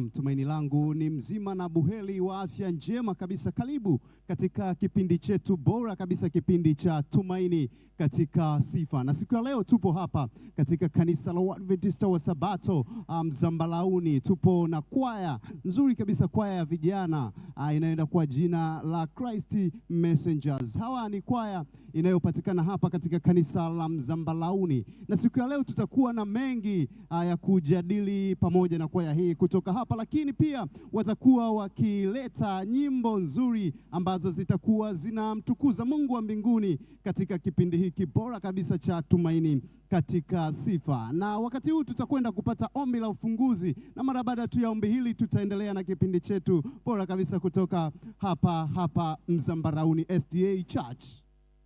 Na tumaini langu ni mzima na buheri wa afya njema kabisa. Karibu katika kipindi chetu bora kabisa, kipindi cha Tumaini katika Sifa. Na siku ya leo tupo hapa katika kanisa la Waadventista wa Sabato Mzambalauni. Tupo na kwaya nzuri kabisa, kwaya ya vijana inayoenda kwa jina la Christ Messengers. Hawa ni kwaya inayopatikana hapa katika kanisa la Mzambalauni. Na siku ya leo tutakuwa na mengi ya kujadili pamoja na kwaya hii kutoka hapa, lakini pia watakuwa wakileta nyimbo nzuri ambazo zitakuwa zinamtukuza Mungu wa mbinguni katika kipindi hiki bora kabisa cha Tumaini katika Sifa. Na wakati huu tutakwenda kupata ombi la ufunguzi, na mara baada tu ya ombi hili tutaendelea na kipindi chetu bora kabisa kutoka hapa Mzambalauni SDA Church.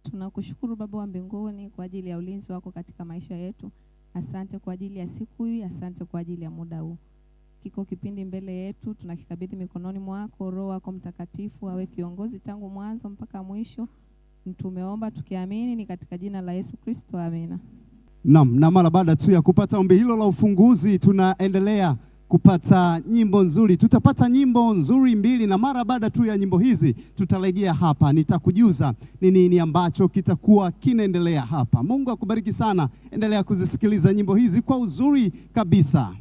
Tunakushukuru Baba wa mbinguni kwa ajili ya ulinzi wako katika maisha yetu. Asante kwa ajili ya siku hii, asante kwa ajili ya muda huu. Kiko kipindi mbele yetu, tunakikabidhi mikononi mwako. Roho wako Mtakatifu awe kiongozi tangu mwanzo mpaka mwisho. Tumeomba tukiamini ni katika jina la Yesu Kristo, amina. Naam, na mara baada tu ya kupata ombi hilo la ufunguzi, tunaendelea kupata nyimbo nzuri. Tutapata nyimbo nzuri mbili, na mara baada tu ya nyimbo hizi tutarejea hapa, nitakujuza ni nini ambacho kitakuwa kinaendelea hapa. Mungu akubariki sana. Endelea kuzisikiliza nyimbo hizi kwa uzuri kabisa.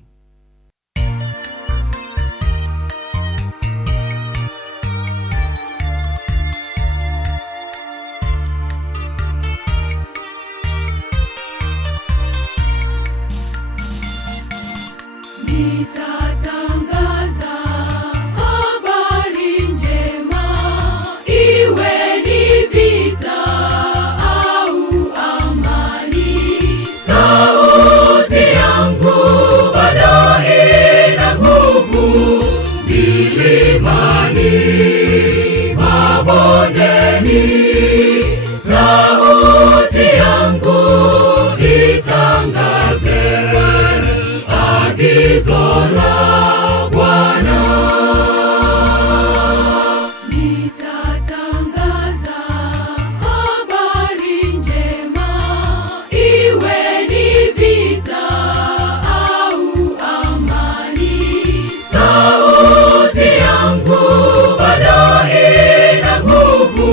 Nitatangaza habari njema, iwe ni vita au amani. Sauti yangu bado ina nguvu, milimani, mabondeni. Sauti yangu itangaze agizo la Bwana. Nitatangaza habari njema, iwe ni vita au amani. Sauti yangu bado ina nguvu,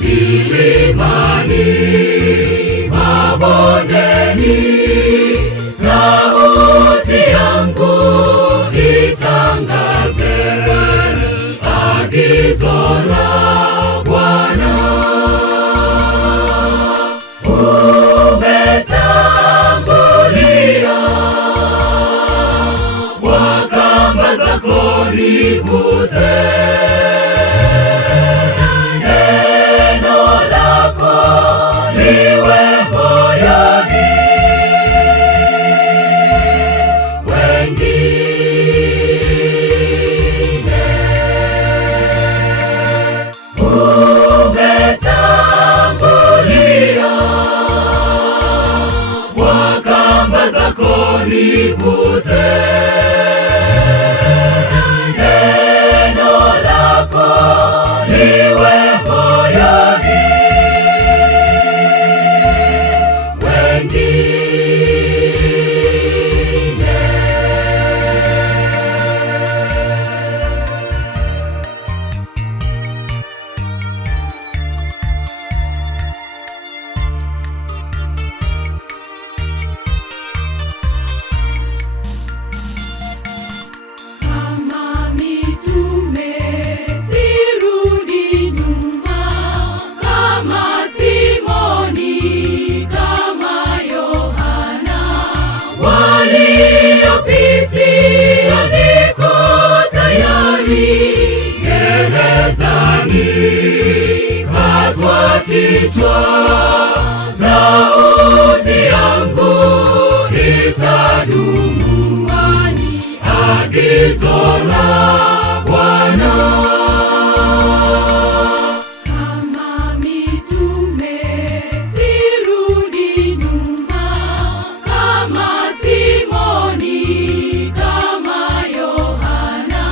milimani, mabondeni. Sauti yangu itangaze agizo la Bwana. Umetangulia kwa kamba zako nivute, neno lako liwe moyoni. Umetangulia kwa kamba zako nivute, neno lako liwe moyoni. Kama mitume sirudi nyuma, kama Simoni, kama Yohana, waliopitia niko tayari gerezani, katwa kichwa. Sauti yangu itadumu, agizo la Bwana. Kama mitume sirudi nyuma, kama Simoni, kama Yohana,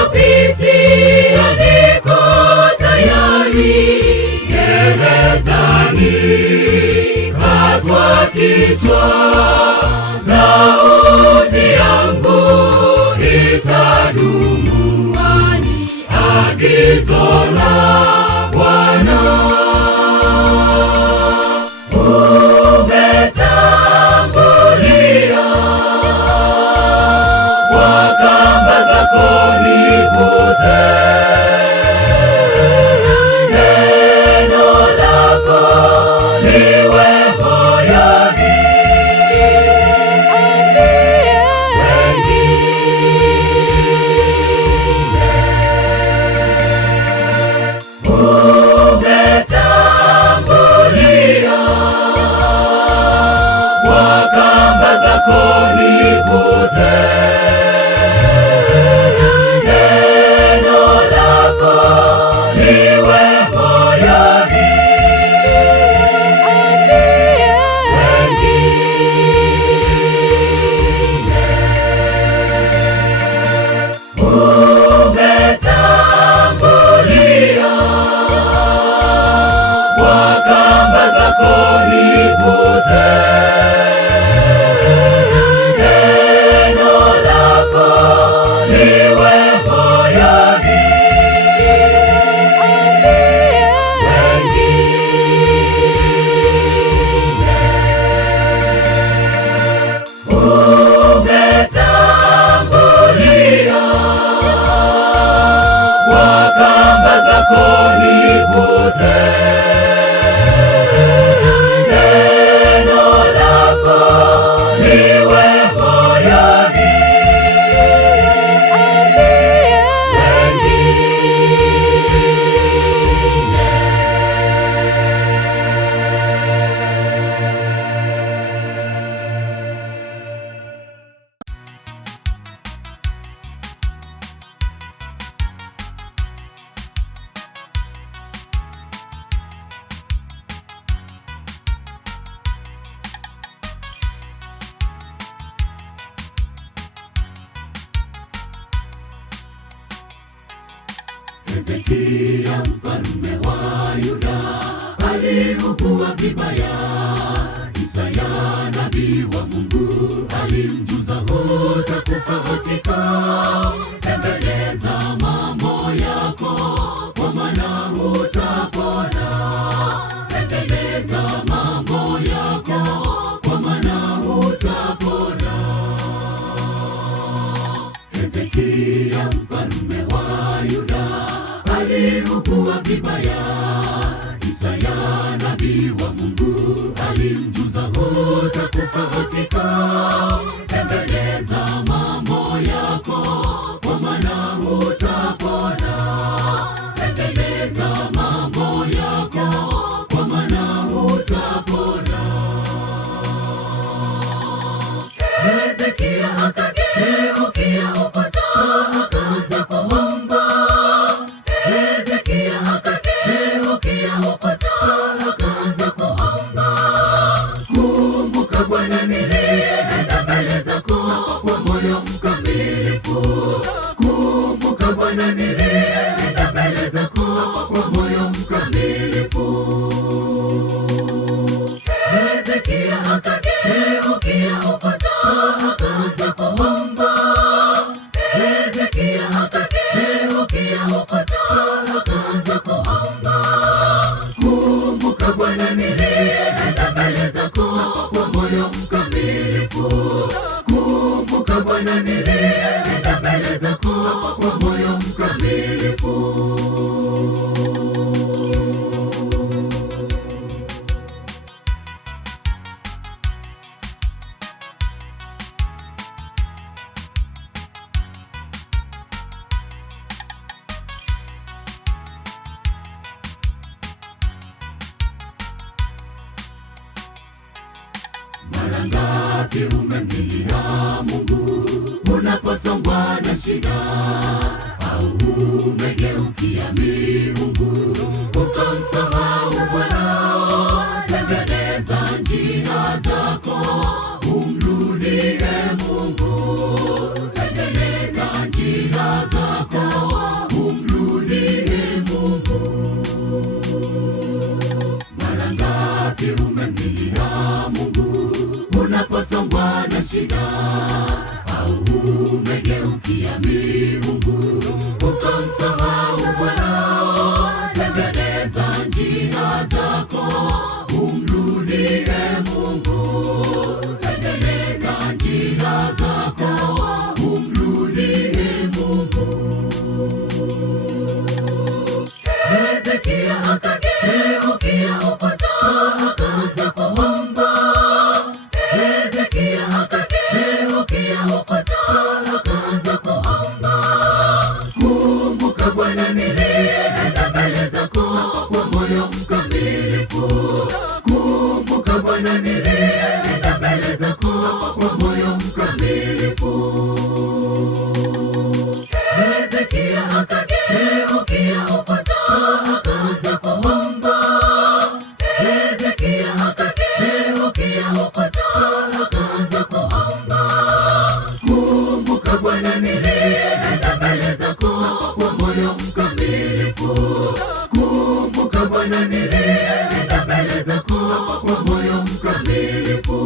waliopitia niko tayari gerezani, katwa kichwa. Sauti yangu utadumu. Agizo la Bwana umetangulia, kwa kamba zako nivute, neno lako liwe moyoni, umetangulia, kwa kamba zako nivute, neno lako liwe moyoni, umetangulia, kwa kamba zako nivute, neno lako liwe moyoni, umetangulia, kwa kamba zako nivute, neno lako liwe moyoni, Hezekia mfalme wa Yuda aliugua vibaya. Isaya nabii wa Mungu alimjuza, utakufa hakika. Tengeneza mambo yako, kwa maana utapona. Tengeneza mambo yako, kwa maana utapona. Hezekia mfalme wa Yuda aliugua vibaya. Isaya nabii wa Mungu alimjuza, utakufa hakika. Tengeneza mambo yako, kwa maana utapona. Tengeneza mambo yako, kwa maana utapona. Hezekia akageukia ukuta, akaanza kuomba. Hezekia akageukia ukuta, akaanza kuomba. Kumbuka Bwana, nilienda mbele zako kwa moyo mkamilifu. Kumbuka Bwana, nilienda mbele zako kwa moyo mkamilifu. Hezekia akageukia ukuta, akaanza kuomba. Hezekia akageukia ukuta, akaanza kuomba. Kumbuka Bwana, nilienda mbele zako kwa moyo mkamilifu. Kumbuka Bwana, nilienda mbele zako kwa moyo mkamilifu. Mara ngapi umemlilia Mungu unaposongwa na shida, au umegeukia miungu ukamsahau Bwana? Tengeneza njia zako, umrudie Mungu. Tengeneza njia zako, umrudie Mungu. Mara ngapi umemlilia Mungu unaposongwa na shida, au umegeukia miungu ukamsahau Bwana? Tengeneza njia zako umrudie Mungu. Tengeneza njia zako umrudie Mungu. Hezekia akageukia ukuta akaanza kuomba. Hezekia akageukia ukuta akaanza kuomba. Kumbuka Bwana, nilienda mbele zako kwa moyo mkamilifu. Kumbuka Bwana, nilienda mbele zako kwa moyo mkamilifu. Hezekia akageukia ukuta akaanza kuomba. Hezekia akageukia ukuta akaanza kuomba. Kumbuka Bwana, nilienda mbele zako kwa moyo mkamilifu. Kumbuka Bwana, nilienda mbele zako kwa moyo mkamilifu.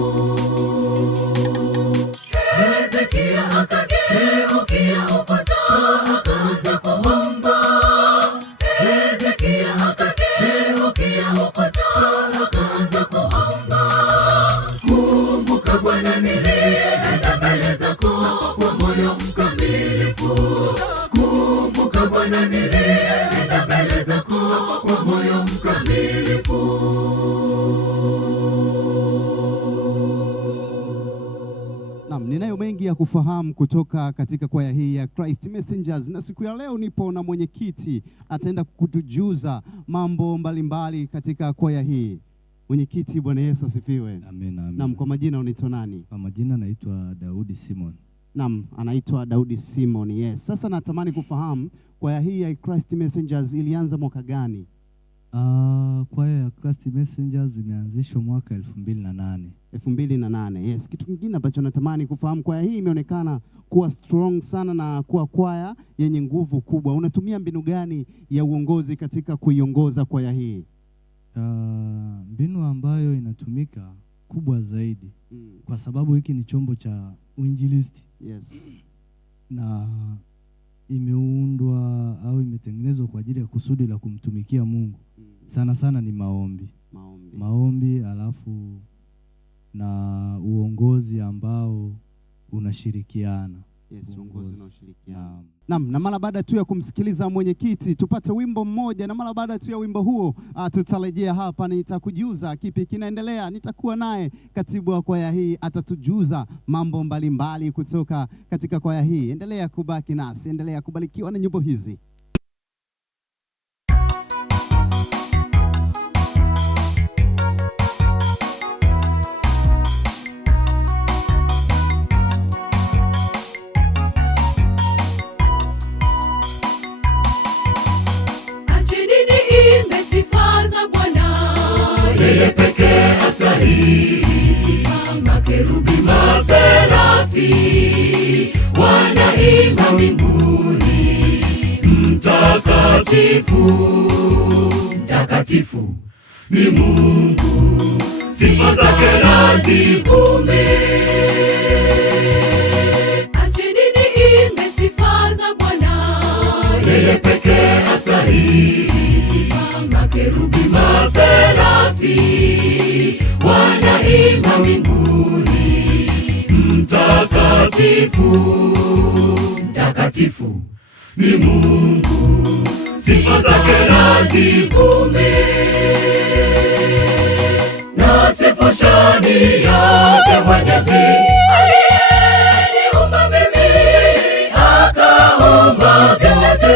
Hezekia akageukia ukuta akaanza kuomba. Hezekia akageukia ukuta akaanza kuomba. Kumbuka Bwana, nilienda mbele zako kwa moyo mkamilifu. Kumbuka Bwana, nilienda mbele zako kwa moyo mkamilifu. Ninayo mengi ya kufahamu kutoka katika kwaya hii ya Christ Messengers, na siku ya leo nipo na mwenyekiti ataenda kutujuza mambo mbalimbali katika kwaya hii. Mwenyekiti, Bwana Yesu asifiwe. Amen, amen. Naam, kwa majina unaitwa nani? Kwa majina naitwa Daudi Simon. Naam, anaitwa Daudi Simon. Yes. Sasa natamani kufahamu kwaya hii ya Christ Messengers ilianza mwaka gani? Kwaya ya Christ Messengers imeanzishwa mwaka 2008. 2008. Yes. Kitu kingine ambacho natamani kufahamu, kwaya hii imeonekana kuwa strong sana na kuwa kwaya yenye nguvu kubwa. Unatumia mbinu gani ya uongozi katika kuiongoza kwaya hii? Mbinu ambayo inatumika kubwa zaidi kwa sababu hiki ni chombo cha uinjilisti. Yes. Na imeundwa au imetengenezwa kwa ajili ya kusudi la kumtumikia Mungu. Sana sana ni maombi alafu na uongozi ambao unashirikiana. Yes, uongozi na ushirikiano. Naam, na mara baada tu ya kumsikiliza mwenyekiti tupate wimbo mmoja, na mara baada tu ya wimbo huo tutarejea hapa, nitakujuza kipi kinaendelea. Nitakuwa naye katibu wa kwaya hii, atatujuza mambo mbalimbali kutoka katika kwaya hii. Endelea kubaki nasi, endelea kubarikiwa na nyimbo hizi. Yeye pekee astahili sifa. Makerubi maserafi wanaimba mbinguni, mtakatifu, mtakatifu ni Mungu, sifa zake na zivume. Acheni niimbe sifa za Bwana, yeye pekee astahili sifa. Makerubi maserafi wanaimba mbinguni, mtakatifu, mtakatifu ni Mungu, sifa zake na zivume. Nasifu shani yake Mwenyezi, aliyeniumba mimi, akaumba vyote.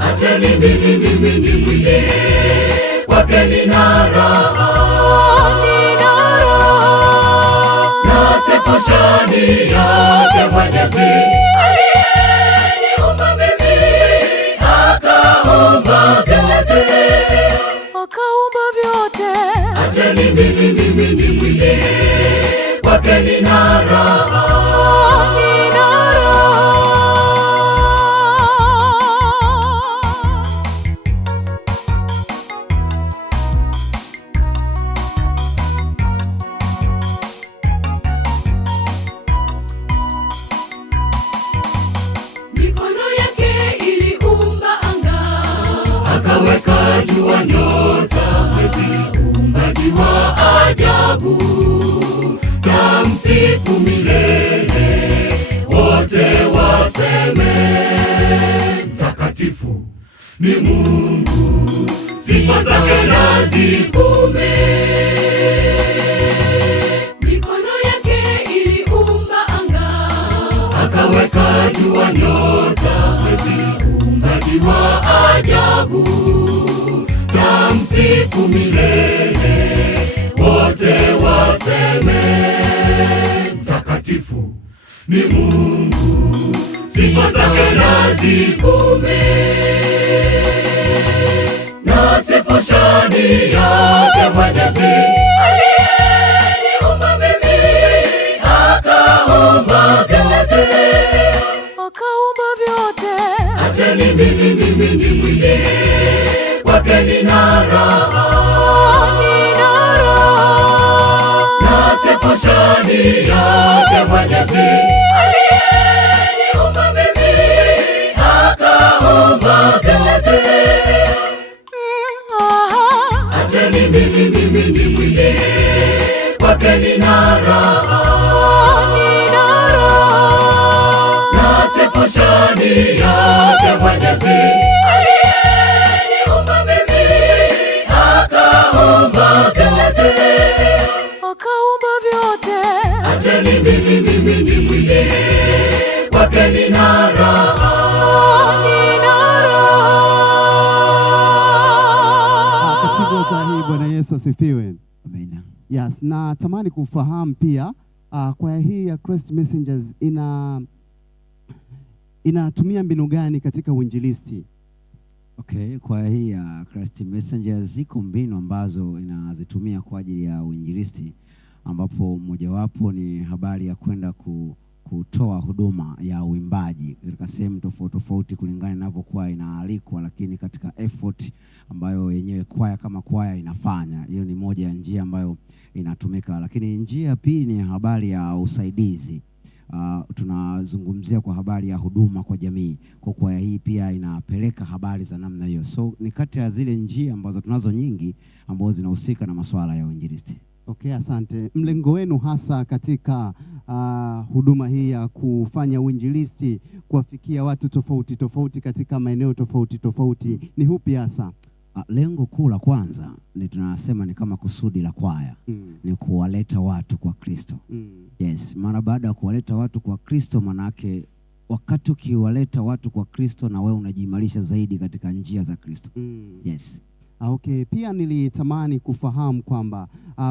Acheni mimi nimwimbe, kwake nina raha. Nasifu shani yake Mwenyezi, aliyeniumba mimi, akaumba vyote. Acheni mimi nimwimbe, kwake nina raha. ajabu, tamsifu milele, wote waseme mtakatifu ni Mungu, sifa zake na zivume. Mikono yake iliumba anga, akaweka jua, nyota, mwezi, uumbaji wa ajabu, tamsifu milele, wote waseme mtakatifu ni Mungu, sifa zake na zivume. Nasifu shani yake Mwenyezi, aliyeniumba mimi, akaumba vyote. Acheni mimi nimwimbie, kwake nina raha. Nasifu shani yake Mwenyezi, aliyeniumba mimi, akaumba vyote. Acheni mimi nimwimbie, kwake nina raha. Nasifu shani yake Mwenyezi, aliyeniumba mimi, akaumba vyote. Acheni mimi nimwimbie, kwake nina raha. Katibu kwa hii, Bwana Yesu asifiwe. Amen. Yes, na tamani kufahamu pia kwaya hii ya Christ Messengers inatumia mbinu gani katika uinjilisti? Okay, kwaya hii ya Christ Messengers ziko mbinu ambazo inazitumia kwa ajili ya uinjilisti, ambapo mojawapo ni habari ya kwenda kutoa huduma ya uimbaji katika sehemu tofauti tofauti kulingana inavyokuwa inaalikwa, lakini katika effort ambayo yenyewe kwaya kama kwaya inafanya. Hiyo ni moja ya njia ambayo inatumika, lakini njia pili ni habari ya usaidizi. Tunazungumzia kwa habari ya huduma kwa jamii. Kwa kwaya hii pia inapeleka habari za namna hiyo. So ni kati ya zile njia ambazo tunazo nyingi ambazo zinahusika na masuala ya uinjilisti. Okay, asante. Mlengo wenu hasa katika huduma hii ya kufanya uinjilisti kuwafikia watu tofauti tofauti katika maeneo tofauti tofauti ni hupi hasa? Lengo kuu la kwanza ni tunasema ni kama kusudi la kwaya ni kuwaleta watu kwa Kristo. Yes, maana baada ya kuwaleta watu kwa Kristo, manake wakati ukiwaleta watu kwa Kristo na wewe unajiimarisha zaidi katika njia za Kristo. Yes. Okay, pia nilitamani kufahamu kwamba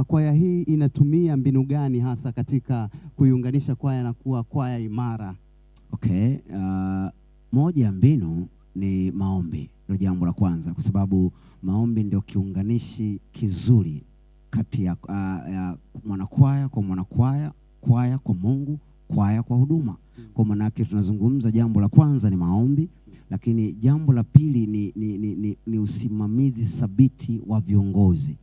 kwaya hii inatumia mbinu gani hasa katika kuiunganisha kwaya na kuwa kwaya imara? Okay, moja ya mbinu ni maombi. Ndio jambo la kwanza, kwa sababu maombi ndio kiunganishi kizuri kati ya mwanakwaya kwa mwanakwaya, kwaya kwa Mungu, kwaya kwa huduma. Kwa maana yake tunazungumza jambo la kwanza ni maombi, lakini jambo la pili ni usimamizi thabiti wa viongozi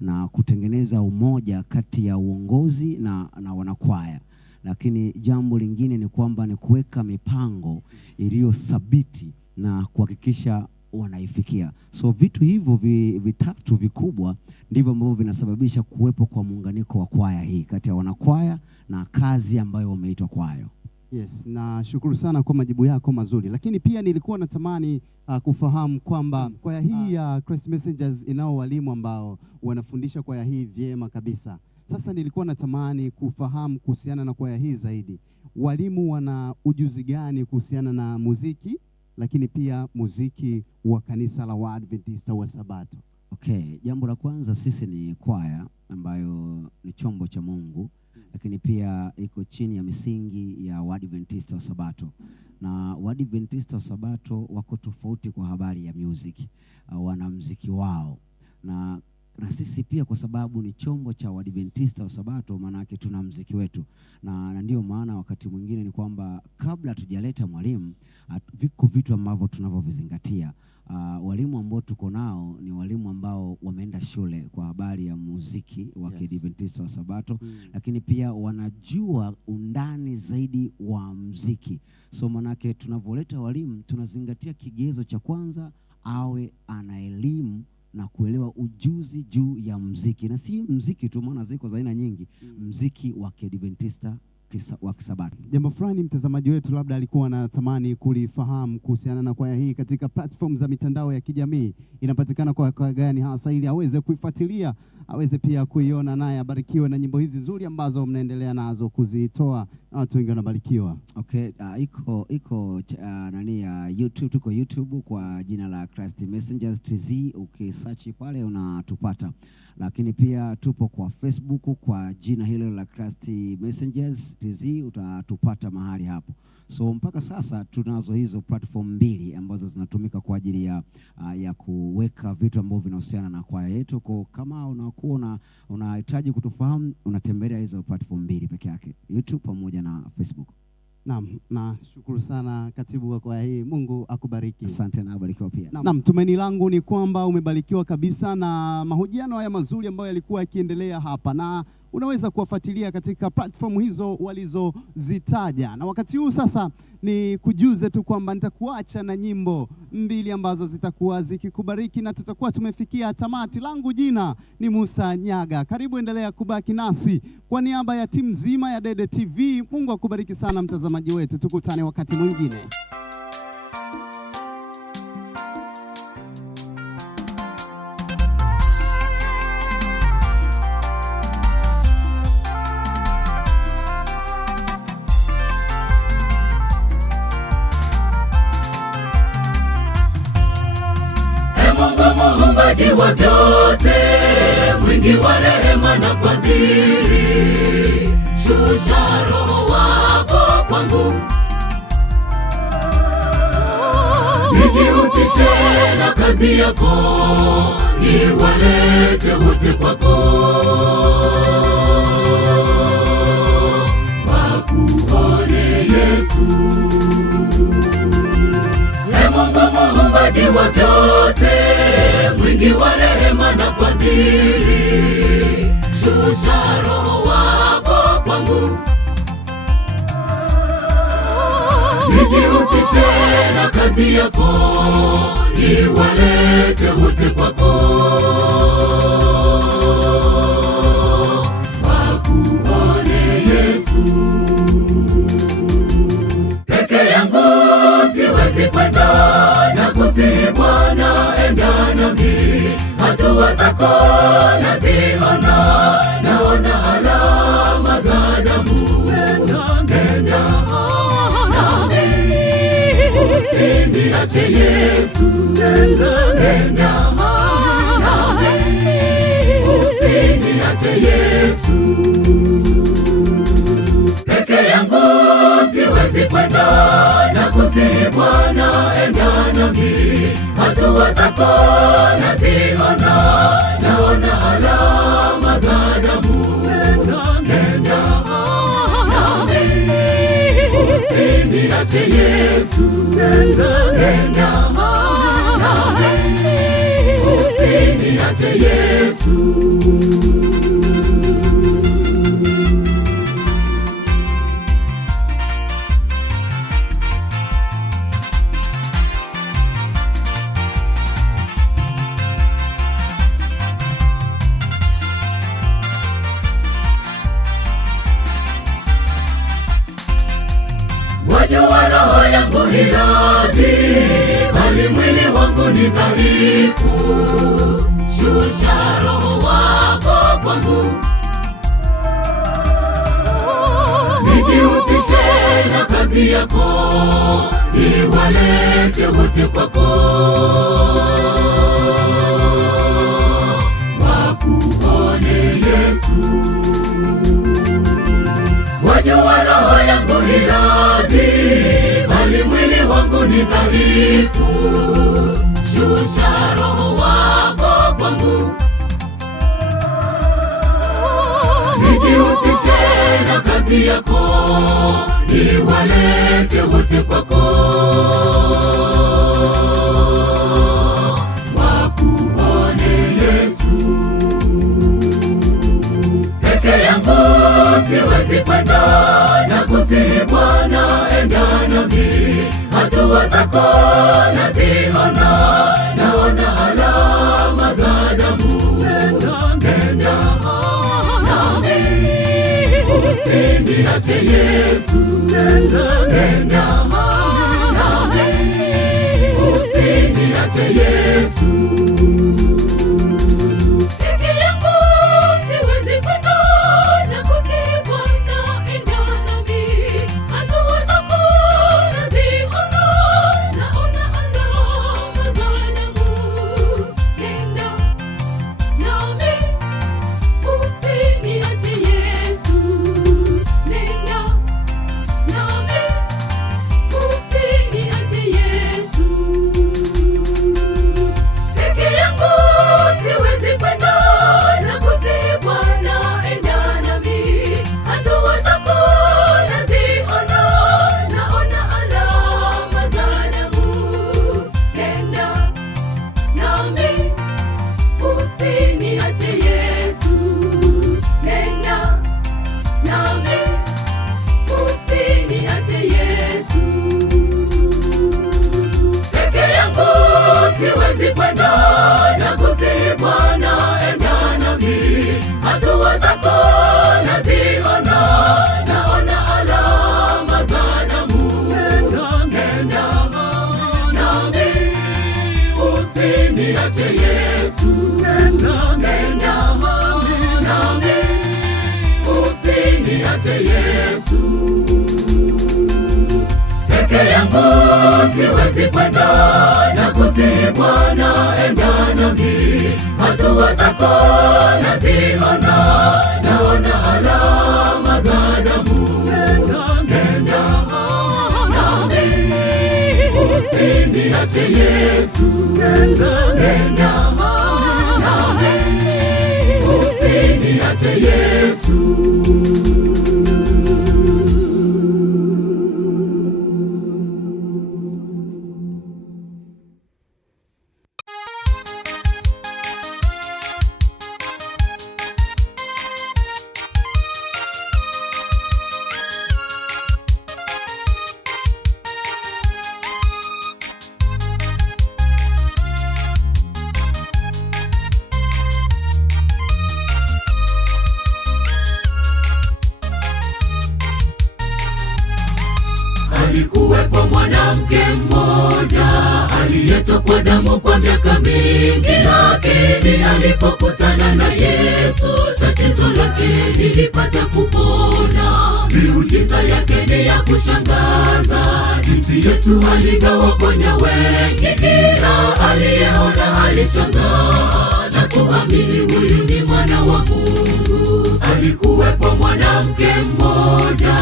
na kutengeneza umoja kati ya uongozi na wanakwaya. Lakini jambo lingine ni kwamba ni kuweka mipango iliyo thabiti na kuhakikisha wanaifikia. So vitu hivyo vitatu vikubwa ndivyo ambavyo vinasababisha kuwepo kwa muunganiko wa kwaya hii kati ya wanakwaya na kazi ambayo wameitwa kwayo. Yes, na shukuru sana kwa majibu yako mazuri. Lakini pia nilikuwa natamani kufahamu kwamba kwaya hii ya Christ Messengers inao walimu ambao wanafundisha kwaya hii vyema kabisa. Sasa nilikuwa natamani kufahamu kuhusiana na kwaya hii zaidi. Walimu wana ujuzi gani kuhusiana na muziki, lakini pia muziki wa kanisa la Waadventista wa Sabato? Okay, jambo la kwanza, sisi ni kwaya ambayo ni chombo cha Mungu, lakini pia iko chini ya misingi ya Waadventista wa Sabato. Na Waadventista wa Sabato wako tofauti kwa habari ya music, wana muziki wao. Na sisi pia kwa sababu ni chombo cha Waadventista wa Sabato, maana yake tuna muziki wetu. Na ndio maana wakati mwingine ni kwamba kabla tujaleta mwalimu, viko vitu ambavyo tunavyovizingatia. Walimu ambao tuko nao ni walimu ambao wameenda shule kwa habari ya muziki wa Kiadventista wa Sabato, lakini pia wanajua undani zaidi wa muziki. So manake tunavoleta walimu tunazingatia kigezo cha kwanza awe ana elimu na kuelewa ujuzi juu ya mziki, na si mziki tu, maana ziko za aina nyingi, mziki wa Kiadventista wa Kisabato. Jambo fulani mtazamaji wetu labda alikuwa anatamani kulifahamu kuhusiana na kwaya hii katika platform za mitandao ya kijamii, inapatikana kwa gani hasa, ili aweze kuifuatilia, aweze pia kuiona, naye abarikiwe na nyimbo hizi nzuri ambazo mnaendelea nazo kuzitoa na watu wengi wanabarikiwa. Okay, iko YouTube, tuko YouTube kwa jina la Christ Messengers TZ, ukisearch pale unatupata. Lakini pia tupo kwa Facebook kwa jina hilo la Christ Messengers TZ, utatupata mahali hapo. So mpaka sasa tunazo hizo platform mbili ambazo zinatumika kwa ajili ya kuweka vitu ambavyo vinahusiana na kwaya yetu. Kwa kama unakuwa unahitaji kutufahamu, unatembelea hizo platform mbili peke yake, YouTube pamoja na Facebook. Naam, na shukuru sana katibu wa kwaya hii. Mungu akubariki. Asante na abarikiwa pia. Naam, tumaini langu ni kwamba umebarikiwa kabisa na mahojiano haya mazuri ambayo yalikuwa yakiendelea hapa, na unaweza kuwafuatilia katika platform hizo walizozitaja. Na wakati huu sasa ni kujuze tu kwamba nitakuacha na nyimbo mbili ambazo zitakuwa zikikubariki na tutakuwa tumefikia tamati. Langu jina ni Musa Nyaga. Karibu, endelea kubaki nasi. Kwa niaba ya timu nzima ya Dede TV, Mungu akubariki sana mtazamaji wetu. Tukutane wakati mwingine. Muumbaji wa vyote, mwingi wa rehema na fadhili, shusha roho wako kwangu, nijihusishe na kazi yako, niwalete wote kwako, wakuone Yesu. Mungu muumbaji wa vyote, mwingi wa rehema na fadhili, shusha roho wako kwangu, nijihusishe na kazi yako, niwalete wote kwako, wakuone Yesu. Peke yangu siwezi kwenda, na kusihi Bwana enda nami, hatua zako naziona, naona alama za damu, nenda nami, usiniache Yesu, nenda nami, usiniache Yesu. Peke yangu siwezi kwenda, na kusihi Bwana enda nami, hatua zako naziona, naona alama za damu, nenda nami, usiniache Yesu, nenda nami, usiniache Yesu. Wajua roho yangu hiradhi, bali mwili wangu ni dhaifu, shusha roho wako kwangu, nijihusishe na kazi yako, niwalete wote kwako, wakuone Yesu. Wajua roho yangu hiradhi, bali mwili wangu ni dhaifu, shusha roho wako kwangu, nijihusishe na kazi yako, niwalete wote kwako, wakuone Yesu. Peke yangu siwezi kwenda, nakusihi Bwana, enda nami. Hatua zako naziona, naona alama za damu. Nenda nami, usiniache Yesu. Nenda nami, usiniache Yesu. Siwezi kwenda, nakusihi Bwana, enda nami. Hatua zako naziona, naona alama za damu. Nenda nami, usiniache Yesu. Nenda nami, usiniache Yesu. Peke yangu siwezi kwenda, nakusihi Bwana, enda nami. Hatua zako naziona, naona alama za damu. Nenda nami, usiniache Yesu. Nenda nami, usiniache Yesu. Alikuwepo mwanamke mmoja aliyetokwa damu kwa miaka mingi, lakini alipokutana na Yesu tatizo lake lilipata kupona. Miujiza yake ni ya kushangaza, jinsi Yesu alivyowaponya wengi. Kila aliyeona alishangaa na kuamini huyu ni mwana wa Mungu. Alikuwepo mwanamke mmoja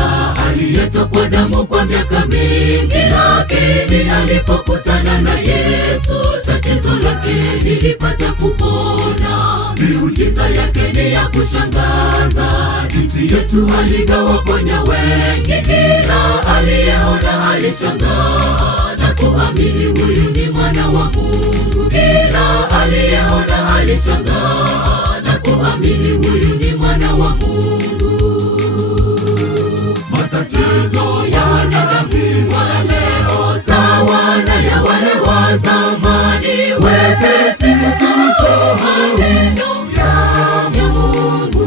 aliyetokwa damu kwa miaka mingi, lakini alipokutana na Yesu tatizo lake lilipata kupona. Miujiza yake ni ya kushangaza, jinsi Yesu alivyowaponya wengi. Kila aliyeona alishangaa na kuamini huyu ni mwana wa Mungu. Kila aliyeona alishangaa na kuamini huyu ni mwana wa Mungu. Matatizo yanatatiza leo sawa na ya wale wa zamani, wepesi kusahau maneno ya Mungu.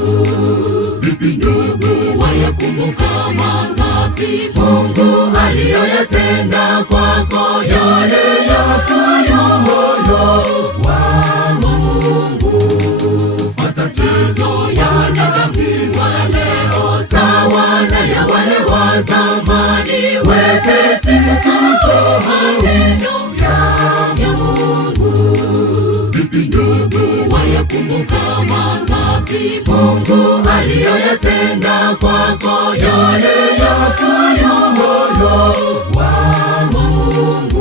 Vipi ndugu, wayakumbuka mangapi Mungu aliyoyatenda kwako, yale yafayo moyo wa Mungu. Matatizo yanatatiza leo sawa na ya wale wa zamani, wepesi kusahau maneno ya Mungu. Vipi ndugu, wayakumbuka mangapi Mungu aliyoyatenda kwako, yale yafayo moyo wa Mungu.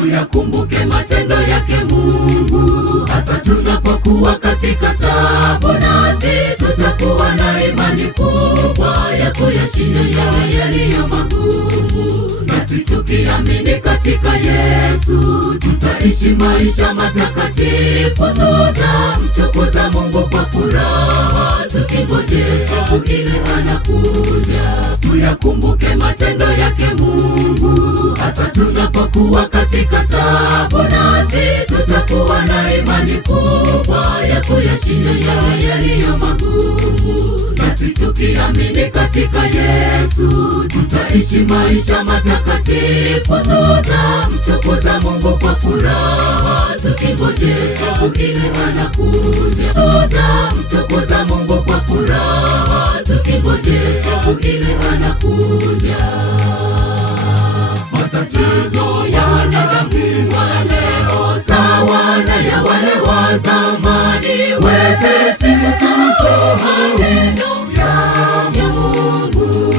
tuyakumbuke matendo yake Mungu, hasa tunapokuwa katika taabu, nasi tutakuwa na imani kubwa ya kuyashinda yale yaliyo magumu. Nasi tukiamini katika Yesu, tutaishi maisha matakatifu, tutamtukuza Mungu kwa furaha, tukingojea siku ile anakuja. Tuyakumbuke matendo yake Mungu, hasa tunapokuwa katika taabu, nasi tutakuwa na imani kubwa ya kuyashinda yale yaliyo magumu. Nasi tukiamini katika Yesu, tutaishi maisha matakatifu, tutamtukuza Mungu kwa furaha, tukingojea siku ile anakuja. Tutamtukuza Mungu kwa furaha, tukingojea siku ile anakuja. Matatizo ya wanadamu wa leo sawa na ya wale wa zamani, wepesi kusahau maneno ya Mungu.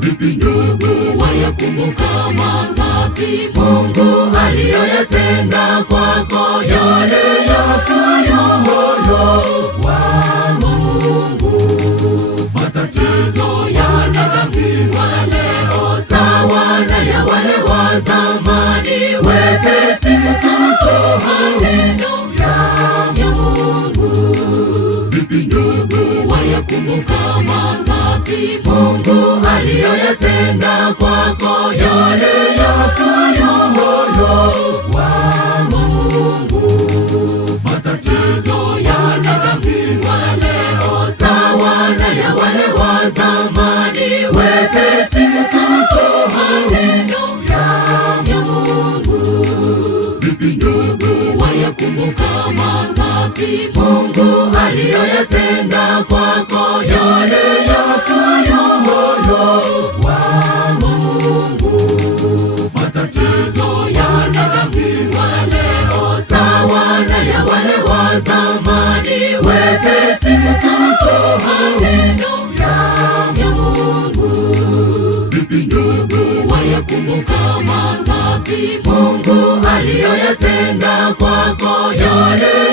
Vipi ndugu, wayakumbuka mangapi Mungu aliyoyatenda kwako, yale yafayo moyo wa Mungu. Matatizo ya wanadamu wa leo sawa na ya wale wa zamani, wepesi kusahau maneno ya Mungu. Vipi ndugu, wayakumbuka mangapi Mungu aliyoyatenda kwako, yale yafayo moyo wa Mungu. Matatizo ya wanadamu wa leo sawa na ya wale wa zamani, wepesi kusahau maneno ya Mungu. Vipi ndugu, wayakumbuka mangapi Mungu aliyoyatenda kwako, yale yafayo moyo wa Mungu. Matatizo ya wanadamu wa leo sawa na ya wale wa zamani, wepesi kusahau maneno ya Mungu. Vipi ndugu, wayakumbuka mangapi Mungu aliyoyatenda kwako, yale